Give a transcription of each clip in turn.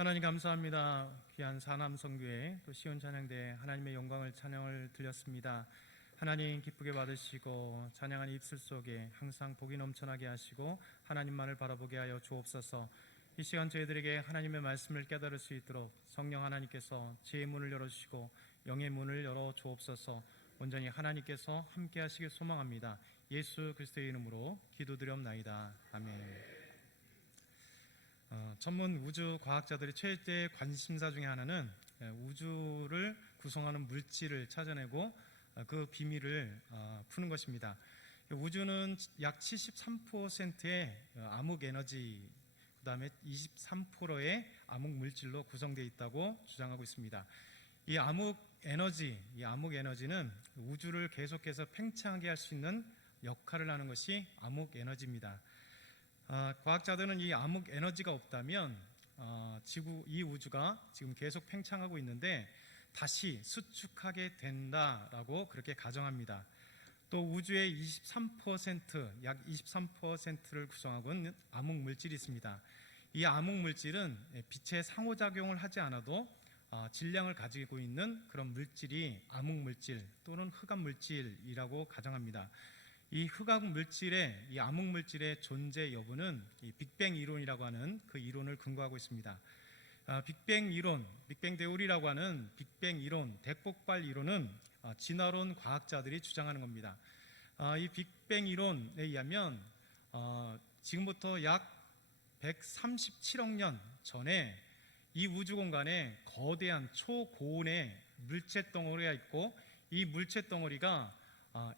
하나님 감사합니다. 귀한 사남성교회 또 시온 찬양대에 하나님의 영광을 찬양을 드렸습니다. 하나님 기쁘게 받으시고 찬양하는 입술 속에 항상 복이 넘쳐나게 하시고 하나님만을 바라보게 하여 주옵소서. 이 시간 저희들에게 하나님의 말씀을 깨달을 수 있도록 성령 하나님께서 지혜의 문을 열어주시고 영의 문을 열어 주옵소서. 온전히 하나님께서 함께 하시길 소망합니다. 예수 그리스도의 이름으로 기도드렸나이다. 아멘. 전문 우주 과학자들의 최대 관심사 중에 하나는 우주를 구성하는 물질을 찾아내고 그 비밀을 푸는 것입니다. 우주는 약 73%의 암흑 에너지, 그 다음에 23%의 암흑 물질로 구성되어 있다고 주장하고 있습니다. 이 암흑 에너지는 우주를 계속해서 팽창하게 할 수 있는 역할을 하는 것이 암흑 에너지입니다. 과학자들은 이 암흑 에너지가 없다면 이 우주가 지금 계속 팽창하고 있는데 다시 수축하게 된다라고 그렇게 가정합니다. 또 우주의 23%, 약 23%를 구성하고 있는 암흑 물질이 있습니다. 이 암흑 물질은 빛의 상호작용을 하지 않아도 질량을 가지고 있는 그런 물질이 암흑 물질 또는 흑암 물질이라고 가정합니다. 이 흑암 물질의, 이 암흑 물질의 존재 여부는 이 빅뱅 이론이라고 하는 그 이론을 근거하고 있습니다. 빅뱅 이론, 빅뱅 데오리라고 하는 빅뱅 이론, 대폭발 이론은 진화론 과학자들이 주장하는 겁니다. 이 빅뱅 이론에 의하면 지금부터 약 137억 년 전에 이 우주 공간에 거대한 초고온의 물체 덩어리가 있고, 이 물체 덩어리가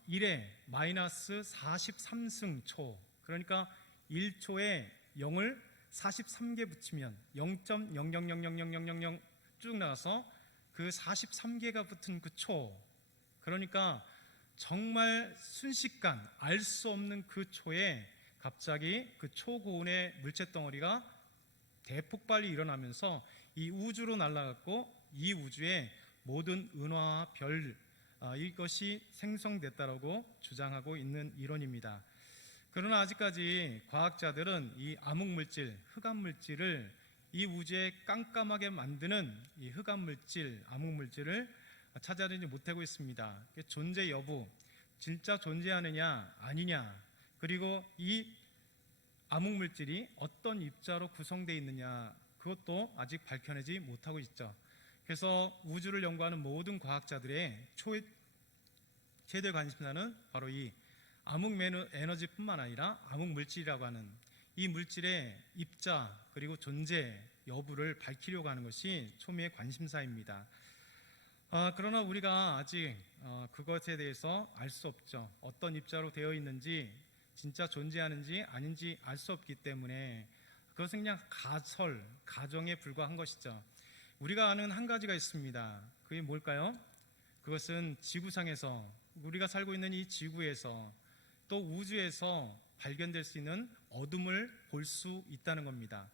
1에 마이너스 43승 초, 그러니까 1초에 0을 43개 붙이면 0.00000000 쭉 나가서 그 43개가 붙은 그 초, 그러니까 정말 순식간 알 수 없는 그 초에 갑자기 그 초고온의 물체 덩어리가 대폭발이 일어나면서 이 우주로 날아갔고, 이 우주의 모든 은하와 별, 이것이 생성됐다라고 주장하고 있는 이론입니다. 그러나 아직까지 과학자들은 이 암흑물질, 흑암물질을 이 우주에 깜깜하게 만드는 이 흑암물질, 암흑물질을 찾아내지 못하고 있습니다. 존재 여부, 진짜 존재하느냐 아니냐, 그리고 이 암흑물질이 어떤 입자로 구성되어 있느냐, 그것도 아직 밝혀내지 못하고 있죠. 그래서 우주를 연구하는 모든 과학자들의 최대 관심사는 바로 이 암흑 에너지뿐만 아니라 암흑 물질이라고 하는 이 물질의 입자 그리고 존재 여부를 밝히려고 하는 것이 초미의 관심사입니다. 그러나 우리가 아직 그것에 대해서 알 수 없죠. 어떤 입자로 되어 있는지, 진짜 존재하는지 아닌지 알 수 없기 때문에 그것은 그냥 가정에 불과한 것이죠. 우리가 아는 한 가지가 있습니다. 그게 뭘까요? 그것은 지구상에서, 우리가 살고 있는 이 지구에서 또 우주에서 발견될 수 있는 어둠을 볼 수 있다는 겁니다.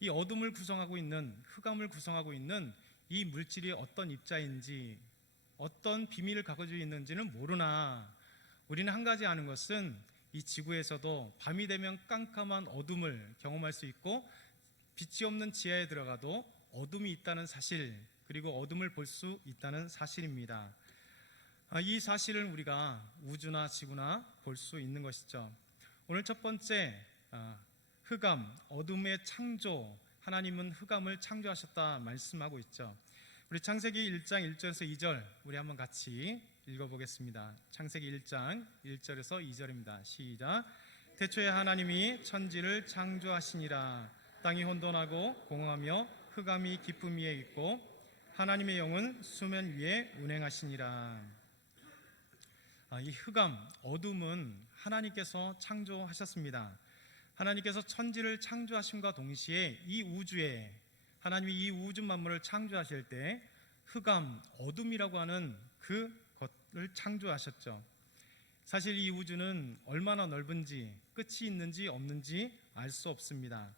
이 어둠을 구성하고 있는, 흑암을 구성하고 있는 이 물질이 어떤 입자인지, 어떤 비밀을 가지고 있는지는 모르나 우리는 한 가지 아는 것은 이 지구에서도 밤이 되면 깜깜한 어둠을 경험할 수 있고, 빛이 없는 지하에 들어가도 어둠이 있다는 사실, 그리고 어둠을 볼 수 있다는 사실입니다. 이 사실을 우리가 우주나 지구나 볼 수 있는 것이죠. 오늘 첫 번째, 흑암, 어둠의 창조, 하나님은 흑암을 창조하셨다 말씀하고 있죠. 우리 창세기 1장 1절에서 2절 우리 한번 같이 읽어보겠습니다. 창세기 1장 1절에서 2절입니다. 시작. 태초에 하나님이 천지를 창조하시니라. 땅이 혼돈하고 공허하며 흑암이 깊음 위에 있고 하나님의 영은 수면 위에 운행하시니라. 이 흑암, 어둠은 하나님께서 창조하셨습니다. 하나님께서 천지를 창조하심과 동시에 이 우주에, 하나님이 이 우주 만물을 창조하실 때 흑암, 어둠이라고 하는 그것을 창조하셨죠. 사실 이 우주는 얼마나 넓은지, 끝이 있는지 없는지 알 수 없습니다.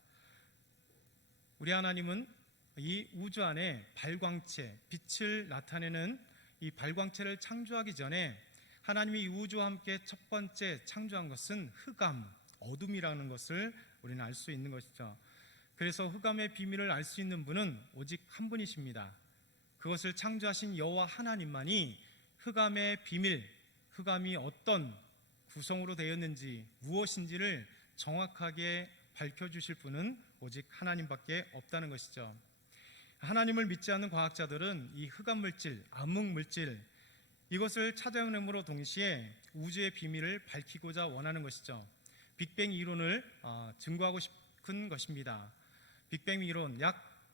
우리 하나님은 이 우주 안에 발광체, 빛을 나타내는 이 발광체를 창조하기 전에 하나님이 이 우주와 함께 첫 번째 창조한 것은 흑암, 어둠이라는 것을 우리는 알 수 있는 것이죠. 그래서 흑암의 비밀을 알 수 있는 분은 오직 한 분이십니다. 그것을 창조하신 여호와 하나님만이 흑암의 비밀, 흑암이 어떤 구성으로 되었는지 무엇인지를 정확하게 밝혀주실 분은 오직 하나님밖에 없다는 것이죠. 하나님을 믿지 않는 과학자들은 이 흑암 물질, 암흑 물질 이것을 찾아내므로 동시에 우주의 비밀을 밝히고자 원하는 것이죠. 빅뱅 이론을 증거하고 싶은 것입니다. 빅뱅 이론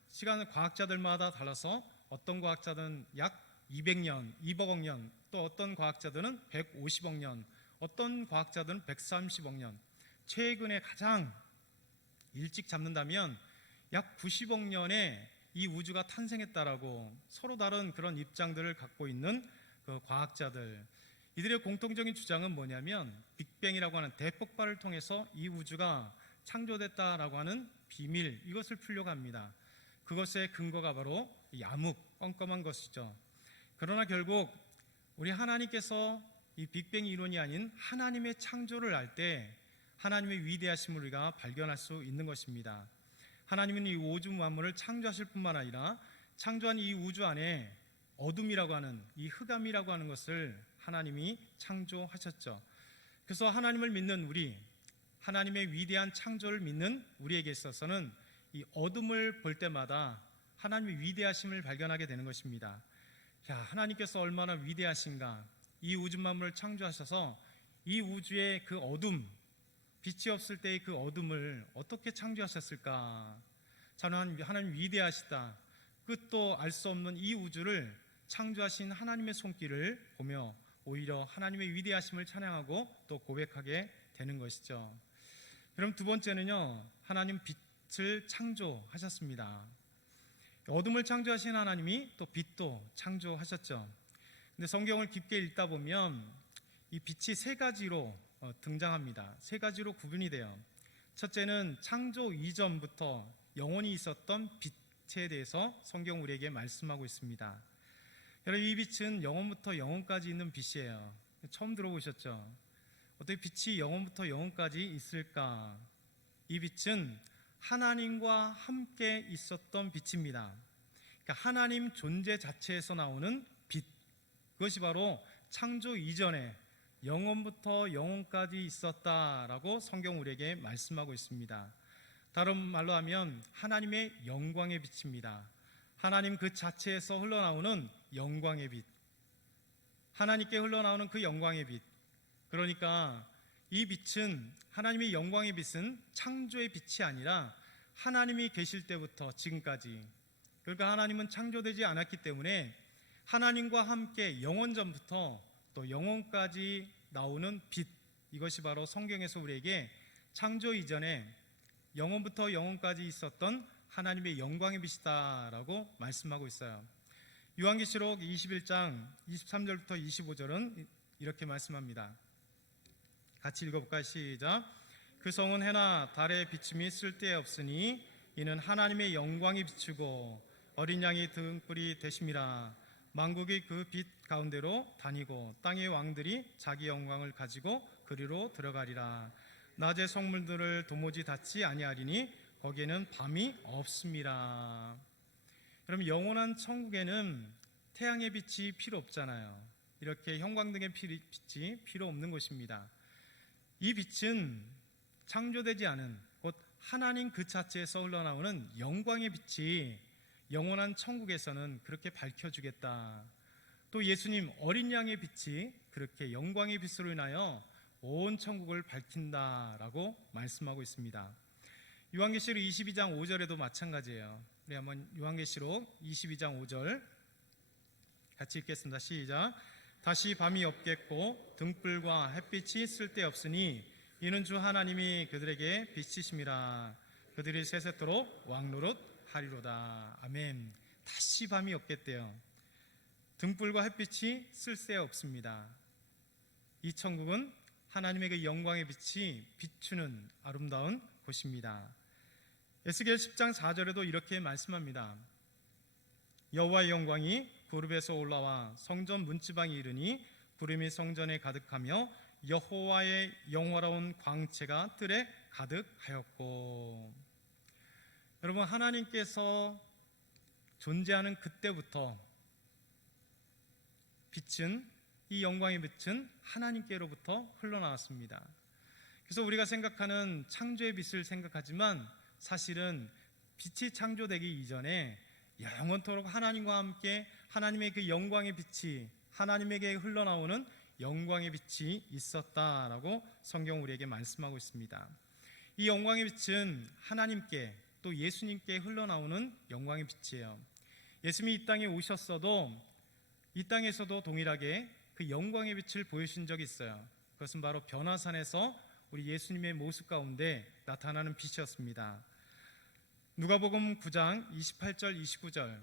시간 과학자들마다 달라서 어떤 과학자들은 약 200년, 200억 년, 또 어떤 과학자들은 150억 년, 어떤 과학자들은 130억 년, 최근에 가장 일찍 잡는다면 약 90억 년에 이 우주가 탄생했다라고 서로 다른 그런 입장들을 갖고 있는 그 과학자들, 이들의 공통적인 주장은 뭐냐면 빅뱅이라고 하는 대폭발을 통해서 이 우주가 창조됐다라고 하는 비밀, 이것을 풀려고 합니다. 그것의 근거가 바로 이 암흑, 껌껌한 것이죠. 그러나 결국 우리 하나님께서 이 빅뱅 이론이 아닌 하나님의 창조를 알 때 하나님의 위대하심을 우리가 발견할 수 있는 것입니다. 하나님은 이 우주 만물을 창조하실 뿐만 아니라 창조한 이 우주 안에 어둠이라고 하는 이 흑암이라고 하는 것을 하나님이 창조하셨죠. 그래서 하나님을 믿는 우리, 하나님의 위대한 창조를 믿는 우리에게 있어서는 이 어둠을 볼 때마다 하나님의 위대하심을 발견하게 되는 것입니다. 자, 하나님께서 얼마나 위대하신가. 이 우주 만물을 창조하셔서 이 우주의 그 어둠, 빛이 없을 때의 그 어둠을 어떻게 창조하셨을까. 저는 하나님 위대하시다. 끝도 알 수 없는 이 우주를 창조하신 하나님의 손길을 보며 오히려 하나님의 위대하심을 찬양하고 또 고백하게 되는 것이죠. 그럼 두 번째는요, 하나님 빛을 창조하셨습니다. 어둠을 창조하신 하나님이 또 빛도 창조하셨죠. 근데 성경을 깊게 읽다 보면 이 빛이 세 가지로 등장합니다. 세 가지로 구분이 돼요. 첫째는 창조 이전부터 영원히 있었던 빛에 대해서 성경 우리에게 말씀하고 있습니다. 여러분, 이 빛은 영원부터 영원까지 있는 빛이에요. 처음 들어보셨죠? 어떻게 빛이 영원부터 영원까지 있을까? 이 빛은 하나님과 함께 있었던 빛입니다. 그러니까 하나님 존재 자체에서 나오는 빛, 그것이 바로 창조 이전에 영원부터 영원까지 있었다라고 성경 우리에게 말씀하고 있습니다. 다른 말로 하면 하나님의 영광의 빛입니다. 하나님 그 자체에서 흘러나오는 영광의 빛, 하나님께 흘러나오는 그 영광의 빛. 그러니까 이 빛은, 하나님의 영광의 빛은 창조의 빛이 아니라 하나님이 계실 때부터 지금까지, 그러니까 하나님은 창조되지 않았기 때문에 하나님과 함께 영원전부터 또 영원까지 나오는 빛, 이것이 바로 성경에서 우리에게 창조 이전에 영원부터 영원까지 있었던 하나님의 영광의 빛이다라고 말씀하고 있어요. 요한계시록 21장 23절부터 25절은 이렇게 말씀합니다. 같이 읽어볼까요? 시작. 그 성은 해나 달의 비춤이 쓸데없으니 이는 하나님의 영광이 비추고 어린 양이 등불이 되심이라. 만국이 그 빛 가운데로 다니고 땅의 왕들이 자기 영광을 가지고 그리로 들어가리라. 낮의 성물들을 도무지 닿지 아니하리니 거기에는 밤이 없습니다. 그럼 영원한 천국에는 태양의 빛이 필요 없잖아요. 이렇게 형광등의 빛이 필요 없는 것입니다. 이 빛은 창조되지 않은 곧 하나님 그 자체에서 흘러나오는 영광의 빛이 영원한 천국에서는 그렇게 밝혀주겠다. 또 예수님 어린 양의 빛이 그렇게 영광의 빛으로 인하여 온 천국을 밝힌다라고 말씀하고 있습니다. 요한계시록 22장 5절에도 마찬가지예요. 우리 한번 요한계시록 22장 5절 같이 읽겠습니다. 시작. 다시 밤이 없겠고 등불과 햇빛이 쓸데없으니 이는 주 하나님이 그들에게 빛이심이라. 그들이 세세토록 왕노릇 하리로다. 아멘. 다시 밤이 없겠대요. 등불과 햇빛이 쓸데없습니다. 이 천국은 하나님의 그 영광의 빛이 비추는 아름다운 곳입니다. 에스겔 10장 4절에도 이렇게 말씀합니다. 여호와의 영광이 구름에서 올라와 성전 문지방에 이르니 구름이 성전에 가득하며 여호와의 영화로운 광채가 뜰에 가득하였고. 여러분, 하나님께서 존재하는 그때부터 빛은, 이 영광의 빛은 하나님께로부터 흘러나왔습니다. 그래서 우리가 생각하는 창조의 빛을 생각하지만 사실은 빛이 창조되기 이전에 영원토록 하나님과 함께 하나님의 그 영광의 빛이, 하나님에게 흘러나오는 영광의 빛이 있었다라고 성경 우리에게 말씀하고 있습니다. 이 영광의 빛은 하나님께, 또 예수님께 흘러나오는 영광의 빛이에요. 예수님이 이 땅에 오셨어도 이 땅에서도 동일하게 그 영광의 빛을 보여주신 적이 있어요. 그것은 바로 변화산에서 우리 예수님의 모습 가운데 나타나는 빛이었습니다. 누가복음 9장 28절 29절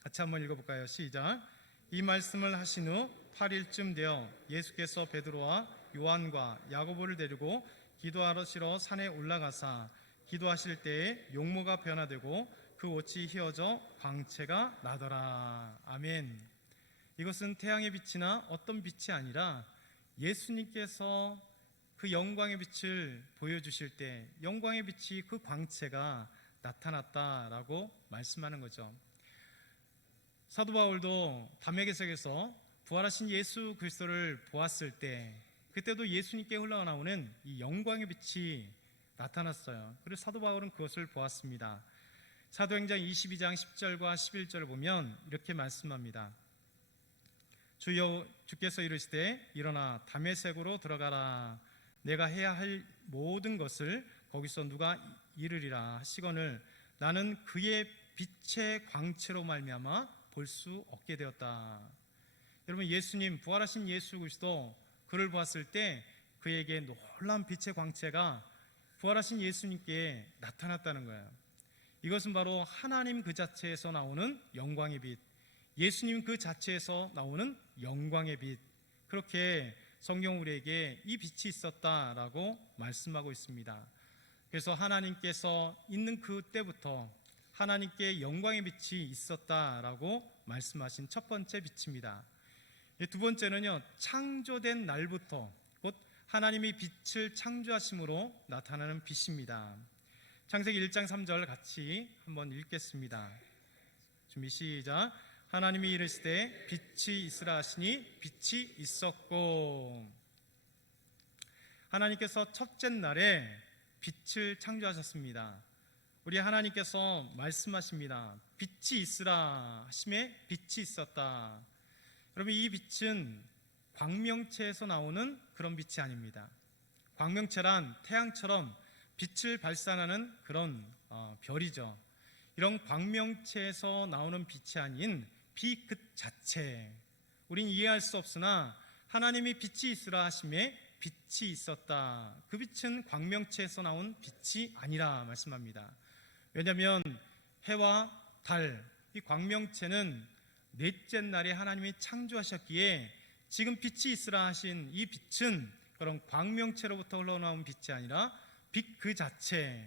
같이 한번 읽어볼까요? 시작. 이 말씀을 하신 후 8일쯤 되어 예수께서 베드로와 요한과 야고보를 데리고 기도하시러 산에 올라가사 기도하실 때에 용모가 변화되고 그 옷이 휘어져 광채가 나더라. 아멘. 이것은 태양의 빛이나 어떤 빛이 아니라 예수님께서 그 영광의 빛을 보여주실 때 영광의 빛이, 그 광채가 나타났다라고 말씀하는 거죠. 사도 바울도 담에게서에서 부활하신 예수 그리스도를 보았을 때 그때도 예수님께 흘러나오는 이 영광의 빛이 나타났어요. 그리고 사도 바울은 그것을 보았습니다. 사도행전 22장 10절과 11절을 보면 이렇게 말씀합니다. 주께서 이르시되 일어나 다메섹으로 들어가라. 내가 해야 할 모든 것을 거기서 누가 이르리라 하시거늘 나는 그의 빛의 광채로 말미암아 볼 수 없게 되었다. 여러분, 예수님, 부활하신 예수 그리스도, 그를 보았을 때 그에게 놀라운 빛의 광채가 부활하신 예수님께 나타났다는 거예요. 이것은 바로 하나님 그 자체에서 나오는 영광의 빛, 예수님 그 자체에서 나오는 영광의 빛, 그렇게 성경 우리에게 이 빛이 있었다라고 말씀하고 있습니다. 그래서 하나님께서 있는 그때부터 하나님께 영광의 빛이 있었다라고 말씀하신 첫 번째 빛입니다. 두 번째는요, 창조된 날부터 곧 하나님이 빛을 창조하심으로 나타나는 빛입니다. 창세기 1장 3절 같이 한번 읽겠습니다. 준비 시작. 하나님이 이르시되 빛이 있으라 하시니 빛이 있었고. 하나님께서 첫째 날에 빛을 창조하셨습니다. 우리 하나님께서 말씀하십니다. 빛이 있으라 하심에 빛이 있었다. 여러분, 이 빛은 광명체에서 나오는 그런 빛이 아닙니다. 광명체란 태양처럼 빛을 발산하는 그런 별이죠. 이런 광명체에서 나오는 빛이 아닌 빛 그 자체, 우린 이해할 수 없으나 하나님이 빛이 있으라 하심에 빛이 있었다. 그 빛은 광명체에서 나온 빛이 아니라 말씀합니다. 왜냐하면 해와 달, 이 광명체는 넷째 날에 하나님이 창조하셨기에 지금 빛이 있으라 하신 이 빛은 그런 광명체로부터 흘러나온 빛이 아니라 빛 그 자체,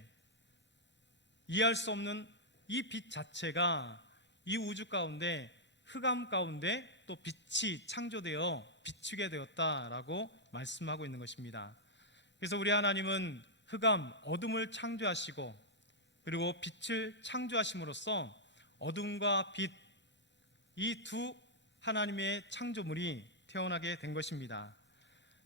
이해할 수 없는 이 빛 자체가 이 우주 가운데, 흑암 가운데 또 빛이 창조되어 비추게 되었다라고 말씀하고 있는 것입니다. 그래서 우리 하나님은 흑암, 어둠을 창조하시고 그리고 빛을 창조하심으로써 어둠과 빛, 이 두 하나님의 창조물이 태어나게 된 것입니다.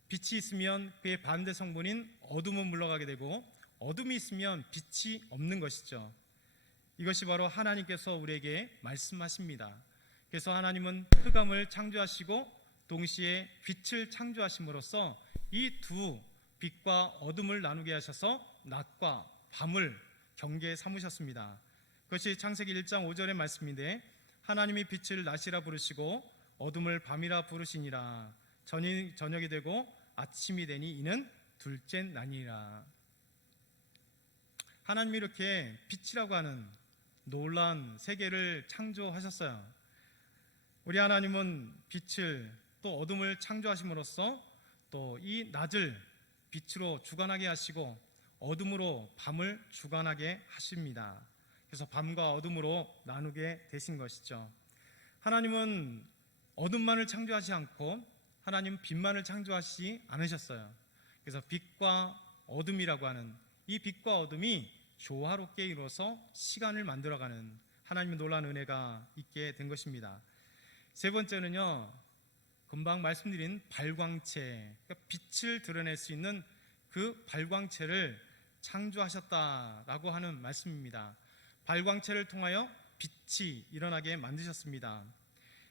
빛이 있으면 그의 반대 성분인 어둠은 물러가게 되고 어둠이 있으면 빛이 없는 것이죠. 이것이 바로 하나님께서 우리에게 말씀하십니다. 그래서 하나님은 흑암을 창조하시고 동시에 빛을 창조하심으로써 이 두 빛과 어둠을 나누게 하셔서 낮과 밤을 경계에 삼으셨습니다. 그것이 창세기 1장 5절의 말씀인데 하나님이 빛을 낮이라 부르시고 어둠을 밤이라 부르시니라. 저녁이 되고 아침이 되니 이는 둘째 날이라. 하나님이 이렇게 빛이라고 하는 놀라운 세계를 창조하셨어요. 우리 하나님은 빛을 또 어둠을 창조하심으로써 또 이 낮을 빛으로 주관하게 하시고 어둠으로 밤을 주관하게 하십니다. 그래서 밤과 어둠으로 나누게 되신 것이죠. 하나님은 어둠만을 창조하지 않고 하나님 빛만을 창조하시지 않으셨어요. 그래서 빛과 어둠이라고 하는 이 빛과 어둠이 조화롭게 이루어서 시간을 만들어가는 하나님의 놀라운 은혜가 있게 된 것입니다. 세 번째는요, 금방 말씀드린 발광체, 그러니까 빛을 드러낼 수 있는 그 발광체를 창조하셨다라고 하는 말씀입니다. 발광체를 통하여 빛이 일어나게 만드셨습니다.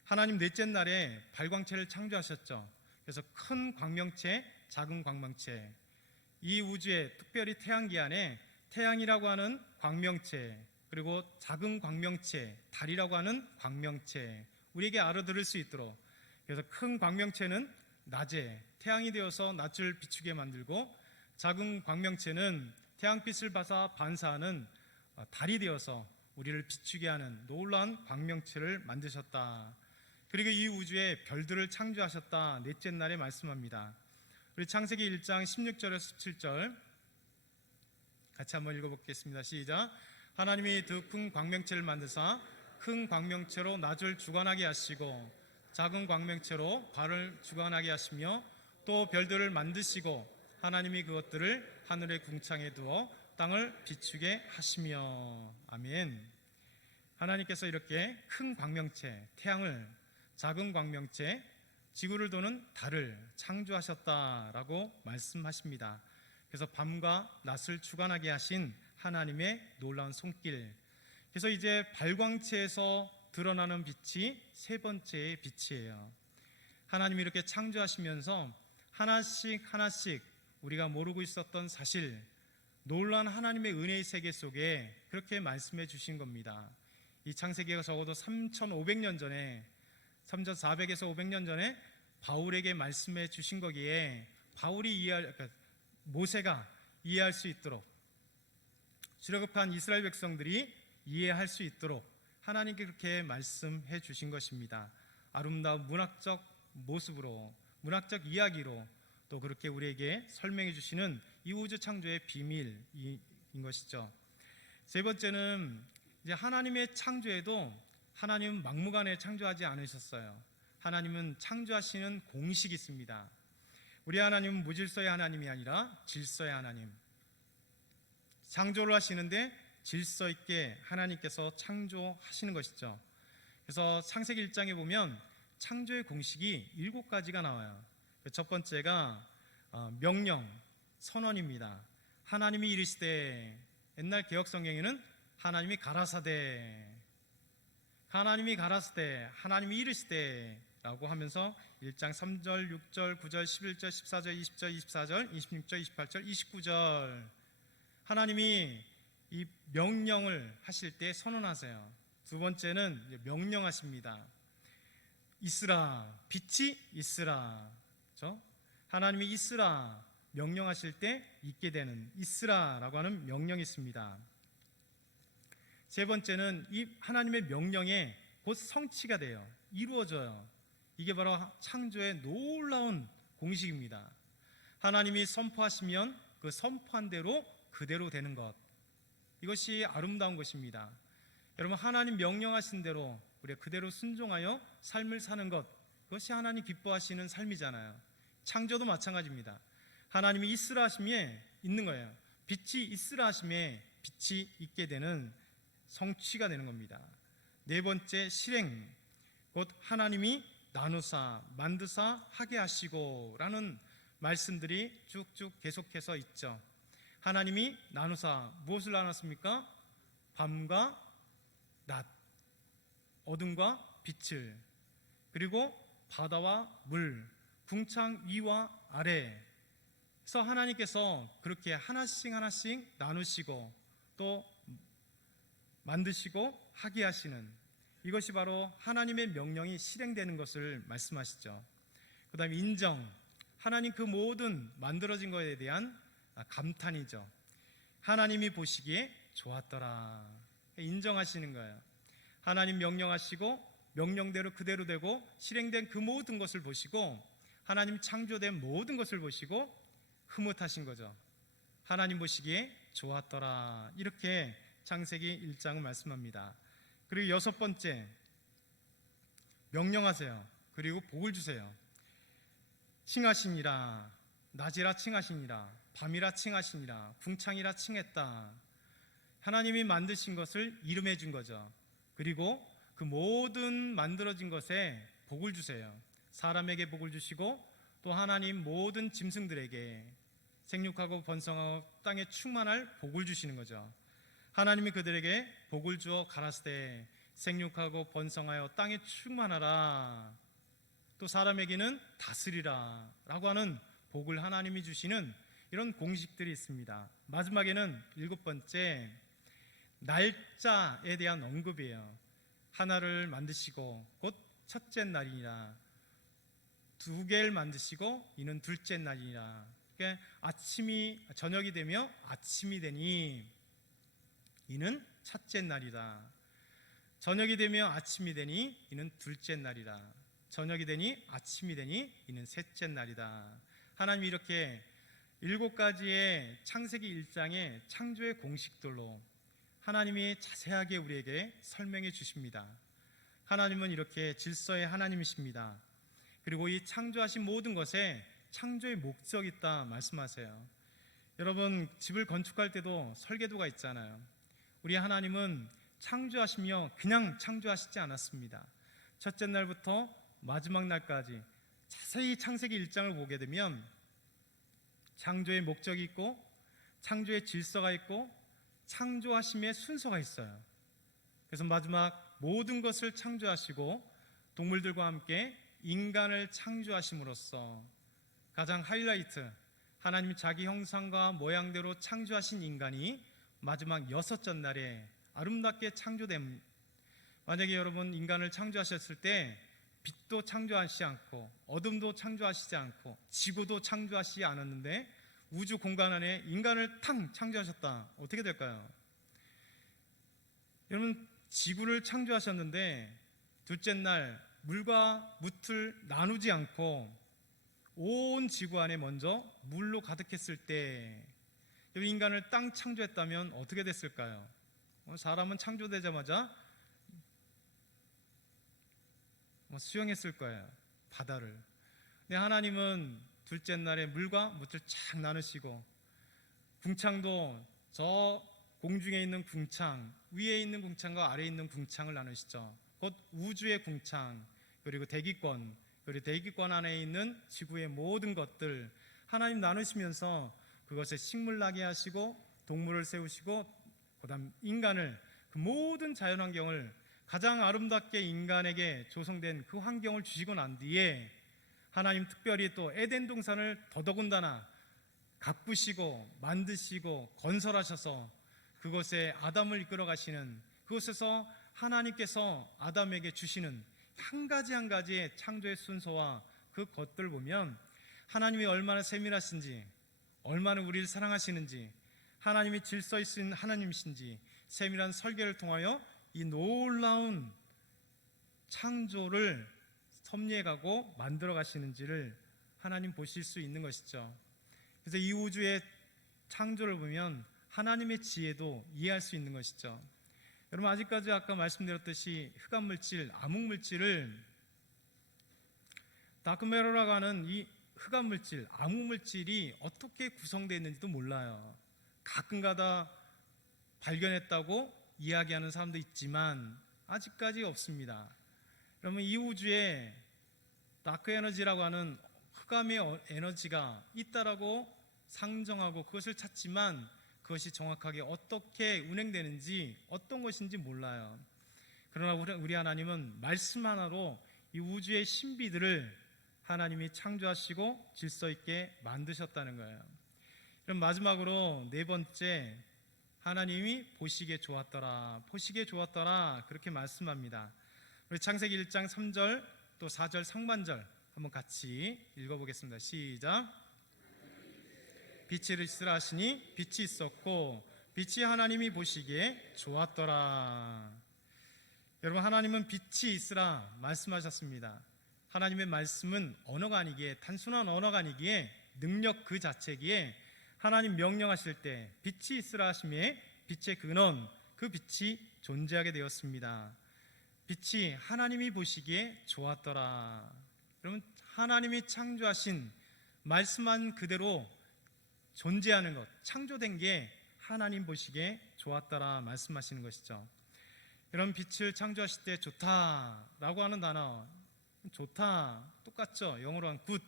하나님 넷째 날에 발광체를 창조하셨죠. 그래서 큰 광명체, 작은 광명체, 이 우주에 특별히 태양계 안에 태양이라고 하는 광명체, 그리고 작은 광명체, 달이라고 하는 광명체, 우리에게 알아들을 수 있도록, 그래서 큰 광명체는 낮에 태양이 되어서 낮을 비추게 만들고, 작은 광명체는 태양빛을 받아 반사하는 달이 되어서 우리를 비추게 하는 놀라운 광명체를 만드셨다. 그리고 이 우주에 별들을 창조하셨다. 넷째 날에 말씀합니다. 우리 창세기 1장 16절에서 17절 같이 한번 읽어보겠습니다. 시작. 하나님이 그 큰 광명체를 만드사 큰 광명체로 낮을 주관하게 하시고 작은 광명체로 밤을 주관하게 하시며 또 별들을 만드시고 하나님이 그것들을 하늘의 궁창에 두어 땅을 비추게 하시며. 아멘. 하나님께서 이렇게 큰 광명체 태양을, 작은 광명체 지구를 도는 달을 창조하셨다라고 말씀하십니다. 그래서 밤과 낮을 주관하게 하신 하나님의 놀라운 손길. 그래서 이제 발광체에서 드러나는 빛이 세 번째의 빛이에요. 하나님이 이렇게 창조하시면서 하나씩 하나씩 우리가 모르고 있었던 사실, 놀라운 하나님의 은혜의 세계 속에 그렇게 말씀해 주신 겁니다. 이 창세기가 적어도 3,500년 전에, 3,400에서 500년 전에 바울에게 말씀해 주신 거기에 바울이 모세가 이해할 수 있도록, 출애굽한 이스라엘 백성들이 이해할 수 있도록 하나님께 그렇게 말씀해 주신 것입니다. 아름다운 문학적 모습으로, 문학적 이야기로 또 그렇게 우리에게 설명해 주시는 이 우주 창조의 비밀인 것이죠. 세 번째는 이제 하나님의 창조에도 하나님은 막무가내 창조하지 않으셨어요. 하나님은 창조하시는 공식이 있습니다. 우리 하나님은 무질서의 하나님이 아니라 질서의 하나님. 창조를 하시는데 질서 있게 하나님께서 창조하시는 것이죠. 그래서 창세기 1장에 보면 창조의 공식이 7가지가 나와요. 첫 번째가 명령, 선언입니다. 하나님이 이르시되, 옛날 개혁성경에는 하나님이 가라사대, 하나님이 가라사대, 하나님이 이르시되 라고 하면서 1장 3절, 6절, 9절, 11절, 14절, 20절, 24절, 26절, 28절, 29절 하나님이 이 명령을 하실 때 선언하세요. 두 번째는 명령하십니다. 있으라, 빛이 있으라. 그렇죠? 하나님이 있으라 명령하실 때 있게 되는 있으라라고 하는 명령이 있습니다. 세 번째는 이 하나님의 명령에 곧 성취가 돼요. 이루어져요. 이게 바로 창조의 놀라운 공식입니다. 하나님이 선포하시면 그 선포한 대로 그대로 되는 것, 이것이 아름다운 것입니다. 여러분, 하나님 명령하신 대로 우리가 그대로 순종하여 삶을 사는 것, 그것이 하나님 기뻐하시는 삶이잖아요. 창조도 마찬가지입니다. 하나님이 있으라 하심에 있는 거예요. 빛이 있으라 하심에 빛이 있게 되는 성취가 되는 겁니다. 네 번째, 실행. 곧 하나님이 나누사 만드사 하게 하시고 라는 말씀들이 쭉쭉 계속해서 있죠. 하나님이 나누사, 무엇을 나눴습니까? 밤과 낮, 어둠과 빛을, 그리고 바다와 물, 궁창 위와 아래. 그래서 하나님께서 그렇게 하나씩 하나씩 나누시고 또 만드시고 하게 하시는, 이것이 바로 하나님의 명령이 실행되는 것을 말씀하시죠. 그 다음에 인정, 하나님 그 모든 만들어진 것에 대한 감탄이죠. 하나님이 보시기에 좋았더라, 인정하시는 거예요. 하나님 명령하시고 명령대로 그대로 되고 실행된 그 모든 것을 보시고 하나님 창조된 모든 것을 보시고 흐뭇하신 거죠. 하나님 보시기에 좋았더라, 이렇게 창세기 1장을 말씀합니다. 그리고 여섯 번째, 명령하세요. 그리고 복을 주세요. 칭하시니라, 낮이라 칭하시니라, 밤이라 칭하시니라, 궁창이라 칭했다. 하나님이 만드신 것을 이름해 준 거죠. 그리고 그 모든 만들어진 것에 복을 주세요. 사람에게 복을 주시고 또 하나님 모든 짐승들에게 생육하고 번성하고 땅에 충만할 복을 주시는 거죠. 하나님이 그들에게 복을 주어 가라사대 생육하고 번성하여 땅에 충만하라, 또 사람에게는 다스리라 라고 하는 복을 하나님이 주시는 이런 공식들이 있습니다. 마지막에는 7번째, 날짜에 대한 언급이에요. 하나를 만드시고 곧 첫째 날이니라, 2개를 만드시고 이는 둘째 날이니라. 그러니까 저녁이 되며 아침이 되니 이는 첫째 날이라, 저녁이 되며 아침이 되니 이는 둘째 날이라, 저녁이 되니 아침이 되니 이는 셋째 날이다. 하나님이 이렇게 7가지의 창세기 1장의 창조의 공식들로 하나님이 자세하게 우리에게 설명해 주십니다. 하나님은 이렇게 질서의 하나님이십니다. 그리고 이 창조하신 모든 것에 창조의 목적이 있다 말씀하세요. 여러분, 집을 건축할 때도 설계도가 있잖아요. 우리 하나님은 창조하시며 그냥 창조하시지 않았습니다. 첫째 날부터 마지막 날까지 자세히 창세기 1장을 보게 되면 창조의 목적이 있고 창조의 질서가 있고 창조하심의 순서가 있어요. 그래서 마지막 모든 것을 창조하시고 동물들과 함께 인간을 창조하심으로써 가장 하이라이트, 하나님이 자기 형상과 모양대로 창조하신 인간이 마지막 6째 날에 아름답게 창조됨. 만약에 여러분 인간을 창조하셨을 때 빛도 창조하시지 않고 어둠도 창조하시지 않고 지구도 창조하시지 않았는데 우주 공간 안에 인간을 탕 창조하셨다. 어떻게 될까요? 여러분, 지구를 창조하셨는데 둘째 날 물과 묻을 나누지 않고 온 지구 안에 먼저 물로 가득했을 때 인간을 땅 창조했다면 어떻게 됐을까요? 사람은 창조되자마자 수영했을 거예요, 바다를. 근데 하나님은 둘째 날에 물과 묻을 쫙 나누시고 궁창도 저 공중에 있는 궁창, 위에 있는 궁창과 아래에 있는 궁창을 나누시죠. 곧 우주의 궁창, 그리고 대기권, 그리고 대기권 안에 있는 지구의 모든 것들 하나님 나누시면서 그것에 식물 나게 하시고 동물을 세우시고 그다음 인간을, 그 모든 자연환경을 가장 아름답게 인간에게 조성된 그 환경을 주시고 난 뒤에 하나님 특별히 또 에덴 동산을 더더군다나 가꾸시고 만드시고 건설하셔서 그곳에 아담을 이끌어 가시는, 그곳에서 하나님께서 아담에게 주시는 한 가지 한 가지의 창조의 순서와 그 것들 보면 하나님이 얼마나 세밀하신지, 얼마나 우리를 사랑하시는지, 하나님이 질서 있으신 하나님이신지 세밀한 설계를 통하여 이 놀라운 창조를 섭리해가고 만들어 가시는지를 하나님 보실 수 있는 것이죠. 그래서 이 우주의 창조를 보면 하나님의 지혜도 이해할 수 있는 것이죠. 여러분, 아직까지 아까 말씀드렸듯이 흑암물질, 암흑물질을 다크매터라고 하는 이 흑암물질, 암흑물질이 어떻게 구성되어 있는지도 몰라요. 가끔가다 발견했다고 이야기하는 사람도 있지만 아직까지 없습니다. 그러면 이 우주에 다크 에너지라고 하는 흑암의 에너지가 있다라고 상정하고 그것을 찾지만 그것이 정확하게 어떻게 운행되는지 어떤 것인지 몰라요. 그러나 우리 하나님은 말씀 하나로 이 우주의 신비들을 하나님이 창조하시고 질서 있게 만드셨다는 거예요. 그럼 마지막으로 4번째, 하나님이 보시기에 좋았더라, 보시기에 좋았더라 그렇게 말씀합니다. 우리 창세기 1장 3절 또 4절 상반절 한번 같이 읽어보겠습니다. 시작. 빛이 있으라 하시니 빛이 있었고 빛이 하나님이 보시기에 좋았더라. 여러분, 하나님은 빛이 있으라 말씀하셨습니다. 하나님의 말씀은 언어가 아니기에, 단순한 언어가 아니기에 능력 그 자체기에 하나님 명령하실 때 빛이 있으라 하심에 빛의 근원, 그 빛이 존재하게 되었습니다. 빛이 하나님이 보시기에 좋았더라. 여러분, 하나님이 창조하신 말씀한 그대로 존재하는 것, 창조된 게 하나님 보시기에 좋았다라 말씀하시는 것이죠. 이런 빛을 창조하실 때 좋다라고 하는 단어, 좋다 똑같죠. 영어로 하면 굿,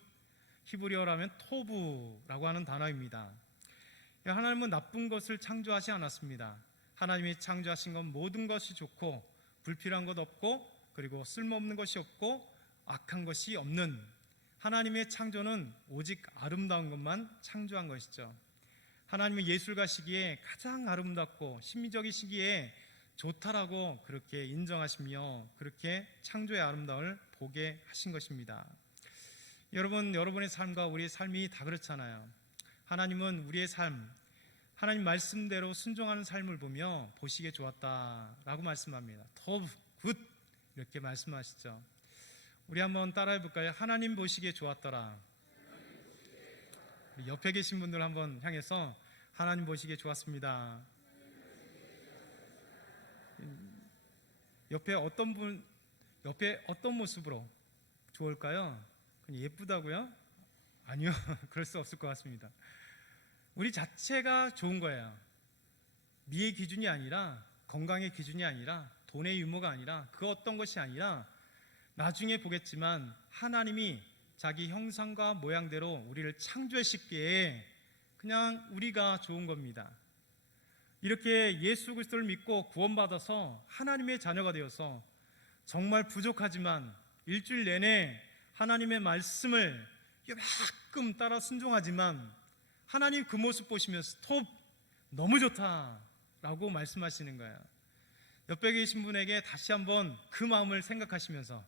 히브리어라면 토브라고 하는 단어입니다. 하나님은 나쁜 것을 창조하지 않았습니다. 하나님이 창조하신 건 모든 것이 좋고 불필요한 것 없고 그리고 쓸모없는 것이 없고 악한 것이 없는, 하나님의 창조는 오직 아름다운 것만 창조한 것이죠. 하나님은 예술가시기에 가장 아름답고 심미적이시기에 좋다라고 그렇게 인정하시며 그렇게 창조의 아름다움을 보게 하신 것입니다. 여러분의 삶과 우리의 삶이 다 그렇잖아요. 하나님은 우리의 삶, 하나님 말씀대로 순종하는 삶을 보며 보시기에 좋았다라고 말씀합니다. 더 굿 이렇게 말씀하시죠. 우리 한번 따라해 볼까요? 하나님 보시기에 좋았더라. 옆에 계신 분들 한번 향해서 하나님 보시기에 좋았습니다. 옆에 어떤 모습으로 좋을까요? 그냥 예쁘다고요? 아니요. 그럴 수 없을 것 같습니다. 우리 자체가 좋은 거예요. 미의 기준이 아니라, 건강의 기준이 아니라, 돈의 유무가 아니라, 그 어떤 것이 아니라, 나중에 보겠지만 하나님이 자기 형상과 모양대로 우리를 창조하셨기에 그냥 우리가 좋은 겁니다. 이렇게 예수 그리스도를 믿고 구원받아서 하나님의 자녀가 되어서 정말 부족하지만 일주일 내내 하나님의 말씀을 요만큼 따라 순종하지만 하나님 그 모습 보시면서 톱 너무 좋다라고 말씀하시는 거예요. 옆에 계신 분에게 다시 한번 그 마음을 생각하시면서,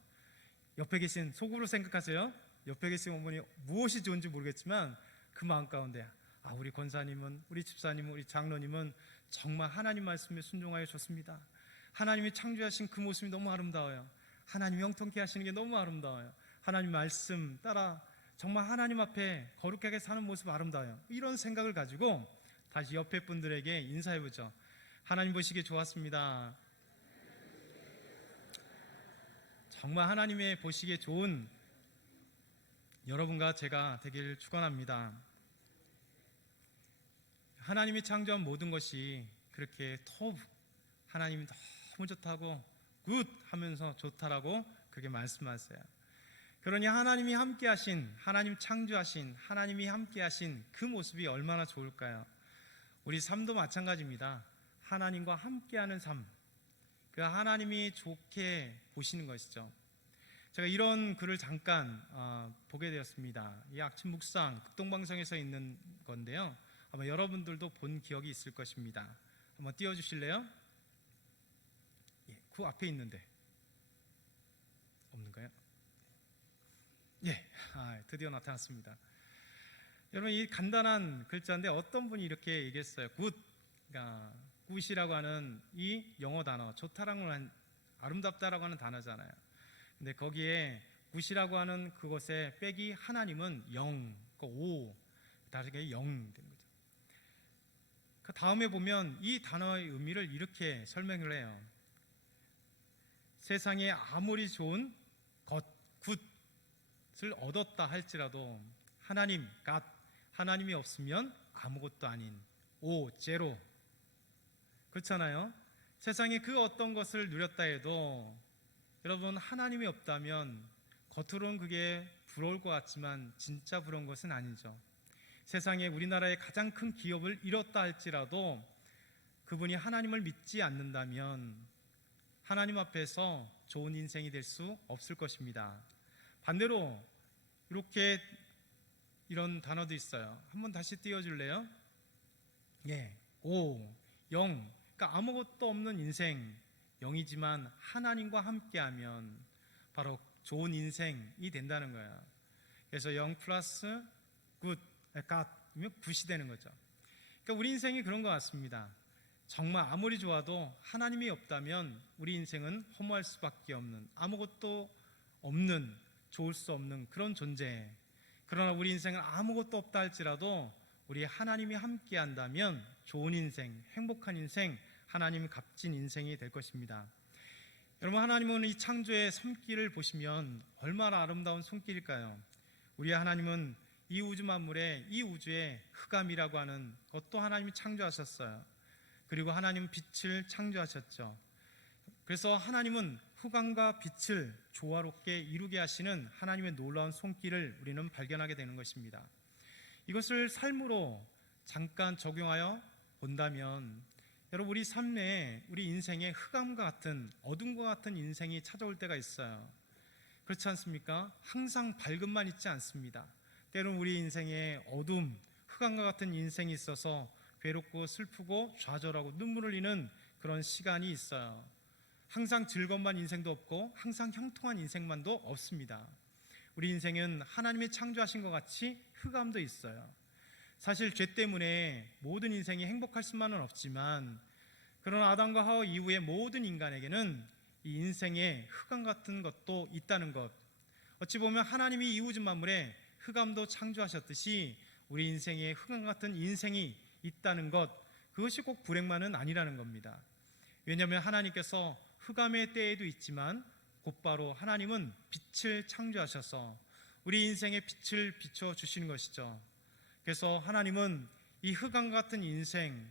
옆에 계신 속으로 생각하세요. 옆에 계신 분이 무엇이 좋은지 모르겠지만 그 마음 가운데 우리 권사님은, 우리 집사님은, 우리 장로님은 정말 하나님 말씀에 순종하여 좋습니다. 하나님이 창조하신 그 모습이 너무 아름다워요. 하나님이 형통케 하시는 게 너무 아름다워요. 하나님 말씀 따라 정말 하나님 앞에 거룩하게 사는 모습 아름다워요. 이런 생각을 가지고 다시 옆에 분들에게 인사해보죠. 하나님 보시기에 좋았습니다. 정말 하나님의 보시기에 좋은 여러분과 제가 되기를 축원합니다. 하나님이 창조한 모든 것이 그렇게 하나님이 너무 좋다고 굿 하면서 좋다라고 그렇게 말씀하세요. 그러니 하나님이 함께하신, 하나님 창조하신, 하나님이 함께하신 그 모습이 얼마나 좋을까요? 우리 삶도 마찬가지입니다. 하나님과 함께하는 삶, 그 하나님이 좋게 보시는 것이죠. 제가 이런 글을 잠깐 보게 되었습니다. 이 아침 묵상 극동방송에서 있는 건데요, 아마 여러분들도 본 기억이 있을 것입니다. 한번 띄워주실래요? 그 앞에 있는데 없는가요? 드디어 나타났습니다. 여러분, 이 간단한 글자인데 어떤 분이 이렇게 얘기했어요. 굿이라고 하는 이 영어 단어, 좋다라고 하는, 아름답다라고 하는 단어잖아요. 근데 거기에 굿이라고 하는 그것에 빼기 하나님은 영, 오, 다르게 영 된 거죠. 그 다음에 보면 이 단어의 의미를 이렇게 설명을 해요. 세상에 아무리 좋은 것, 굿을 얻었다 할지라도 하나님, 하나님이 없으면 아무것도 아닌 제로. 그렇잖아요. 세상에 그 어떤 것을 누렸다 해도 여러분, 하나님이 없다면 겉으로는 그게 부러울 것 같지만 진짜 부러운 것은 아니죠. 세상에 우리나라의 가장 큰 기업을 잃었다 할지라도 그분이 하나님을 믿지 않는다면 하나님 앞에서 좋은 인생이 될 수 없을 것입니다. 반대로 이런 단어도 있어요. 한번 다시 띄워줄래요? 영. 그러니까 아무것도 없는 인생, 영이지만 하나님과 함께하면 바로 좋은 인생이 된다는 거예요. 그래서 영 플러스 굿이면 굿이 되는 거죠. 그러니까 우리 인생이 그런 것 같습니다. 정말 아무리 좋아도 하나님이 없다면 우리 인생은 허무할 수밖에 없는, 아무것도 없는, 좋을 수 없는 그런 존재. 그러나 우리 인생은 아무것도 없다 할지라도 우리 하나님이 함께 한다면 좋은 인생, 행복한 인생, 하나님 값진 인생이 될 것입니다. 여러분, 하나님은 이 창조의 손길을 보시면 얼마나 아름다운 손길일까요? 우리 하나님은 이 우주 만물에, 이 우주에 흑암이라고 하는 것도 하나님이 창조하셨어요. 그리고 하나님은 빛을 창조하셨죠. 그래서 하나님은 흑암과 빛을 조화롭게 이루게 하시는 하나님의 놀라운 손길을 우리는 발견하게 되는 것입니다. 이것을 삶으로 잠깐 적용하여 본다면 여러분, 우리 삶에, 우리 인생에 흑암과 같은, 어둠과 같은 인생이 찾아올 때가 있어요. 그렇지 않습니까? 항상 밝음만 있지 않습니다. 때로는 우리 인생에 어둠, 흑암과 같은 인생이 있어서 괴롭고 슬프고 좌절하고 눈물을 흘리는 그런 시간이 있어요. 항상 즐거움만 인생도 없고 항상 형통한 인생만도 없습니다. 우리 인생은 하나님이 창조하신 것 같이 흑암도 있어요. 사실 죄 때문에 모든 인생이 행복할 수만은 없지만, 그러나 아담과 하와 이후의 모든 인간에게는 이 인생에 흑암 같은 것도 있다는 것, 어찌 보면 하나님이 이 우주 만물에 흑암도 창조하셨듯이 우리 인생에 흑암 같은 인생이 있다는 것, 그것이 꼭 불행만은 아니라는 겁니다. 왜냐하면 하나님께서 흑암의 때에도 있지만 곧바로 하나님은 빛을 창조하셔서 우리 인생에 빛을 비춰주시는 것이죠. 그래서 하나님은 이 흑암 같은 인생,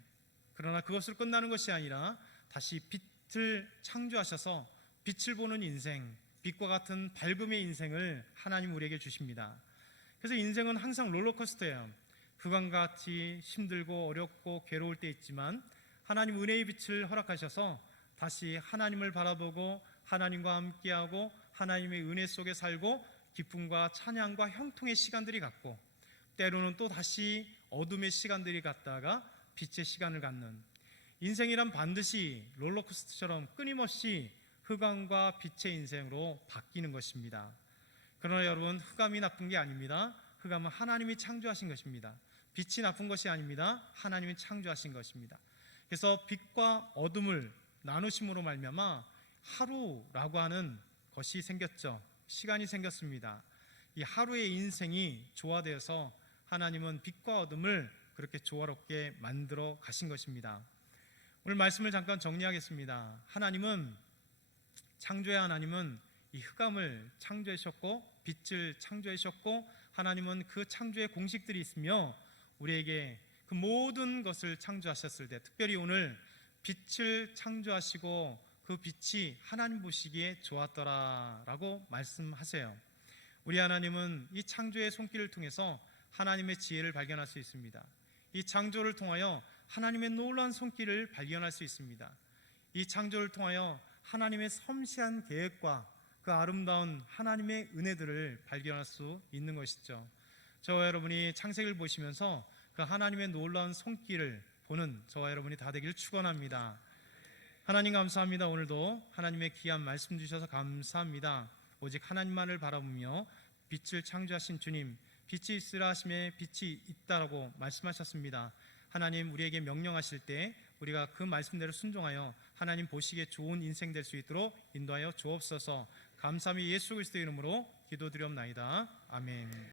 그러나 그것으로 끝나는 것이 아니라 다시 빛을 창조하셔서 빛을 보는 인생, 빛과 같은 밝음의 인생을 하나님 우리에게 주십니다. 그래서 인생은 항상 롤러코스터예요. 흑암같이 힘들고 어렵고 괴로울 때 있지만 하나님 은혜의 빛을 허락하셔서 다시 하나님을 바라보고 하나님과 함께하고 하나님의 은혜 속에 살고 기쁨과 찬양과 형통의 시간들이 갔고, 때로는 또 다시 어둠의 시간들이 갔다가 빛의 시간을 갖는, 인생이란 반드시 롤러코스터처럼 끊임없이 흑암과 빛의 인생으로 바뀌는 것입니다. 그러나 여러분, 흑암이 나쁜 게 아닙니다. 흑암은 하나님이 창조하신 것입니다. 빛이 나쁜 것이 아닙니다. 하나님이 창조하신 것입니다. 그래서 빛과 어둠을 나누심으로 말미암아 하루라고 하는 것이 생겼죠. 시간이 생겼습니다. 이 하루의 인생이 조화되어서 하나님은 빛과 어둠을 그렇게 조화롭게 만들어 가신 것입니다. 오늘 말씀을 잠깐 정리하겠습니다. 창조의 하나님은 이 흑암을 창조하셨고 빛을 창조하셨고, 하나님은 그 창조의 공식들이 있으며 우리에게 그 모든 것을 창조하셨을 때, 특별히 오늘 빛을 창조하시고 그 빛이 하나님 보시기에 좋았더라라고 말씀하세요. 우리 하나님은 이 창조의 손길을 통해서 하나님의 지혜를 발견할 수 있습니다. 이 창조를 통하여 하나님의 놀라운 손길을 발견할 수 있습니다. 이 창조를 통하여 하나님의 섬세한 계획과 그 아름다운 하나님의 은혜들을 발견할 수 있는 것이죠. 저와 여러분이 창세기를 보시면서 그 하나님의 놀라운 손길을 보는 저와 여러분이 다 되기를 축원합니다. 하나님 감사합니다. 오늘도 하나님의 귀한 말씀 주셔서 감사합니다. 오직 하나님만을 바라보며 빛을 창조하신 주님, 빛이 있으라 하심에 빛이 있다라고 말씀하셨습니다. 하나님, 우리에게 명령하실 때 우리가 그 말씀대로 순종하여 하나님 보시기에 좋은 인생 될 수 있도록 인도하여 주옵소서. 감사함이 예수 그리스도의 이름으로 기도드리옵나이다. 아멘.